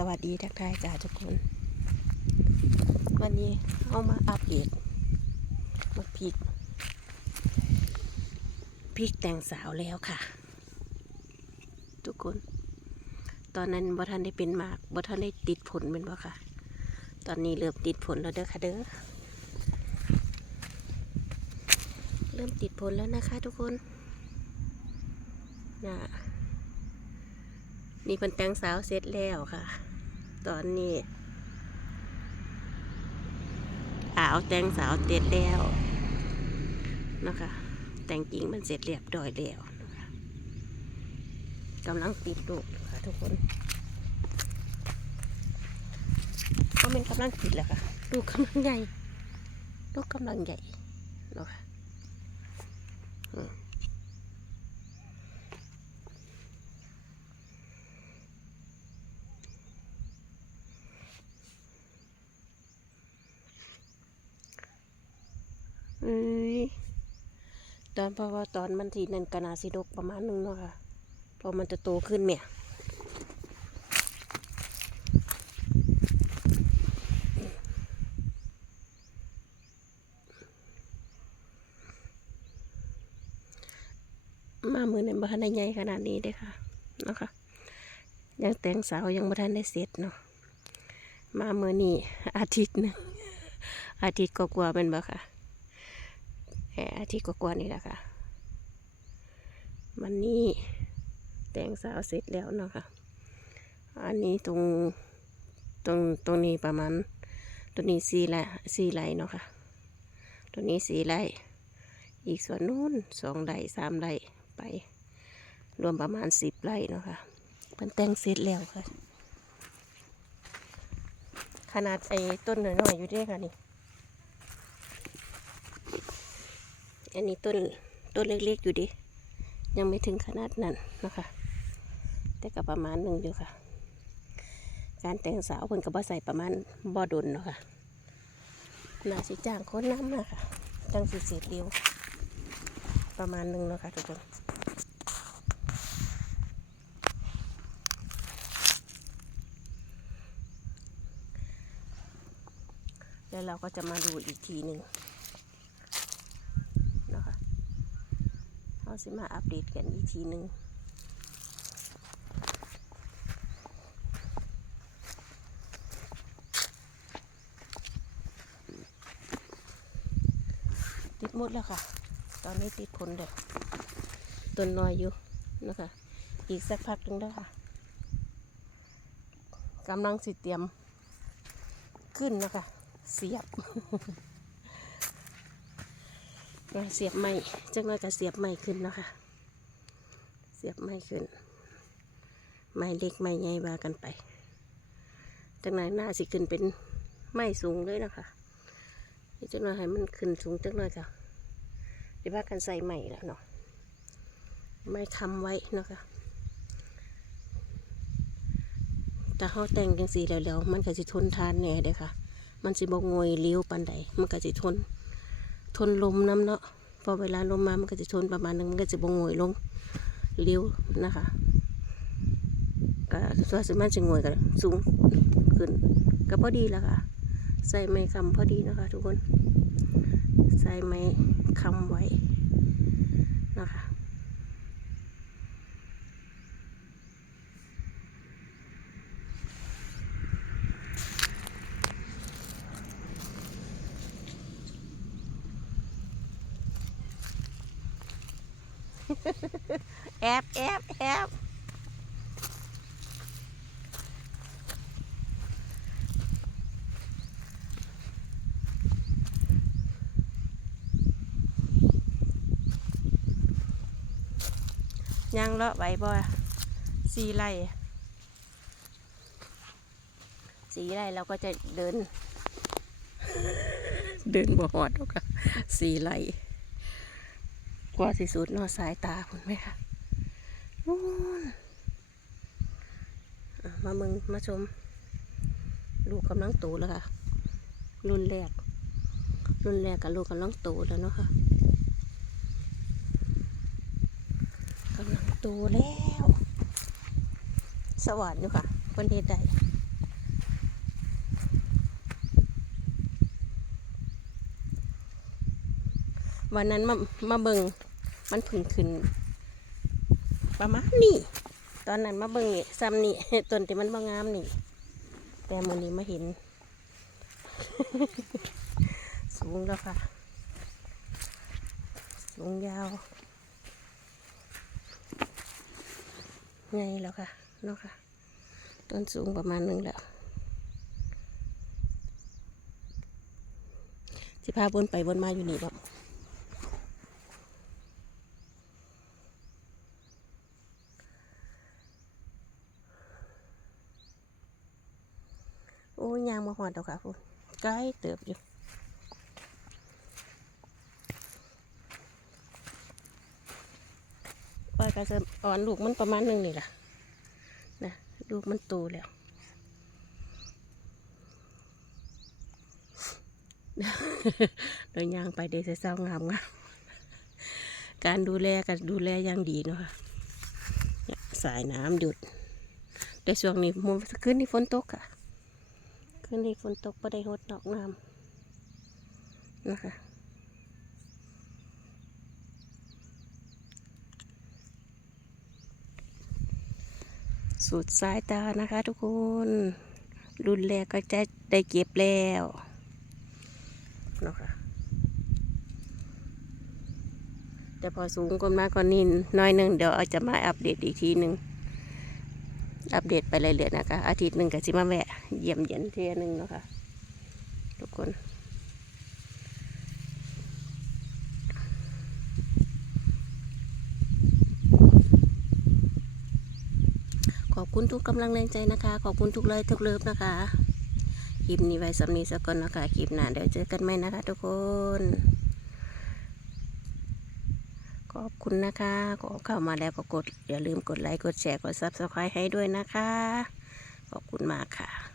สวัสดีทักทายจ้าทุกคน วันนี้เอามาอัปเดตมาพริกพริกแต่งสาวแล้วค่ะ ทุกคน ตอนนั้นบ่ทันได้เป็นมากบ่ทันได้ติดผลเป็นบ่ค่ะ ตอนนี้เริ่มติดผลแล้วเด้อค่ะเด้อเริ่มติดผลแล้วนะคะ ทุกคนน่ะนี่เพิ่นแต่งสาวเสร็จแล้วค่ะ ตอนนี้อาวแต่งสาวเสร็จแล้วนะคะ แต่งจริงมันเสร็จเรียบร้อยแล้วนะคะกำลังติดลูกค่ะทุกคนเขาเป็นกำลังติดแล้วค่ะ ลูกกำลังใหญ่ ลูกกำลังใหญ่เนะคะ อ้ยตอนเพราะว่าตอนมันทีนั่นกนาสิดกประมาณหนึงเนาะค่ะพอมันจะโตขึ้นเนี่ยมามือในบ้านในใหญ่ขนาดนี้ด้อค่ะนะคะยังแต่งสาวยังบ่ทันได้เสร็จเนาะมาเมื่อนี้อาทิตย์หนึ่งอาทิตย์กว่าๆเป็นบ่ค่ะ อาทิตย์กว่าๆนี่แหละค่ะวันนี้แต่งสาวเสร็จแล้วเนาะค่ะ อันนี้ตรงตรงตรงนี้ประมาณตัวนี้สี่ไร่สี่ไร่เนาะค่ะ ตัวนี้สี่ไร่อีกส่วนนู้นสองไร่สามไร่ไป รวมประมาณสิบไร่เนาะค่ะมันแต่งเสร็จแล้วค่ะ ขนาดไอ้ต้นหน้อยๆอยู่ด้วยค่ะนี่ อันนี้ต้นต้นเล็กๆอยู่ดิ ยังไม่ถึงขนาดนั้นนะคะ แต่ก็ประมาณหนึ่งอยู่ค่ะ การแต่งสาวเพิ่นก็บ่ใส่ประมาณบ่ดนเนาะค่ะน่าสิจ้างคนน้ำนะคะตั้งสิเสร็จเร็วประมาณหนึ่งเนาะค่ะทุกคนแล้วเราก็จะมาดูอีกทีหนึ่ง เนาะคะเรา สิมาอัปเดตกันอีกทีหนึ่งติดมดแล้วค่ะ ตอนนี้ติดผลเด็กต้นน้อยอยู่นะคะ อีกสักพักหนึ่งแล้วค่ะกำลังสิเตรียมขึ้นนะคะ เสียบ เสียบไม้จังน้อยก็เสียบไม้ขึ้นเนาะค่ะ เสียบไม้ขึ้น ไม้เล็กไม้ใหญ่ว่ากันไปจังน้อยหน้าสิขึ้นเป็นไม้สูงเลยนะคะจังน้อยให้มันขึ้นสูงจังน้อยค่ะเดี๋ยวว่ากันใส่ไม้แล้วเนาะไม้ค้ำไว้เนาะคะแต่เขาแต่งจังสีแล้วๆมันก็สิทนทานแน่เด้ค่ะ มันสิบ่งวยเลี้ยวปานใดมันก็สิทน ทนลมน้ำเนาะพอเวลาลมมามันก็จะทนประมาณนึงมันก็จะบงวยลงเลี้ยวนะคะก็ส่วนสมันจะงวยกันสูงขึ้นก็พอดีแล้วค่ะ ใส่ไม้คำพอดีนะคะ ทุกคน ใส่ไม้คำไว้นะคะ แอบแอบแอบยังเลาะไว้บ่สีไร่สีไร่เราก็จะเดิน เดินบ่หอดหรอกค่ะสีไร่ กว่าสิสุดนอสายตาคุณไหมคะนู่นมามึงมาชม ลูกกำลังโตแล้วค่ะ รุ่นแรก รุ่นแรกกับลูกกำลังโตแล้วเนาะค่ะกำลังโตแล้ว สว่างอยู่ค่ะคนเฮ็ดได้วันนั้นมามาเบิง่ง มันผึ่งขึ้น ประมาณนี้ ตอนนั้นมาเบิงนี่ซ้ำนี่ต้นที่มันบ่งามนี่ แต่มื้อนี้มาเห็น สูงแล้วค่ะ สูงยาวไงแล้วค่ะเนาะค่ะ ต้นสูงประมาณหนึงแล้วสิพาบนไปบนมาอยู่นี่บ่ อ้ยยางมาหอดดอกค่ะพุ่นใกล้เติบอยู่ปล่อยก็จะอ่อนลูกมันประมาณหนึ่งนี่แหละนะลูกมันโตแล้วเดินยางไปเดซเศร้างามงามการดูแลก็ดูแลอย่างดีเนาะค่ะเนี่ยสายน้ำหยุดแต่ช่วงนี้มันขึ้นนี่ฝนตกค่ะ ขึ้นนี่ฝนตกไ่ได้หดดอกน้ำนะคะสุดสายตานะคะทุกคน รุนแรกก็จะได้เก็บแล้วนะคะแต่พอสูงกว่ามาก่อนนี้น้อยหนึ่งเดี๋ยวอาจจะมาอัปเดตอีกทีหนึ่ง อัปเดตไปเรื่อยๆนะคะ อาทิตย์หนึ่งก็จะมาแวะเยี่ยมเยียนเทียหนึ่งเนาะค่ะทุกคนขอบคุณทุกกำลังแรงใจนะคะ ขอบคุณทุกไลค์ทุกเลิฟนะคะ คลิปนี้ไว้สำนีสักก่อนนะคะ คลิปหน้าเดี๋ยวเจอกันใหม่นะคะทุกคน อบคุณนะคะ ขอเข้ามาแล้วก็กด อย่าลืมกดไลค์ กดแชร์ กดซับสไครต์ให้ด้วยนะคะ ขอบคุณมากค่ะ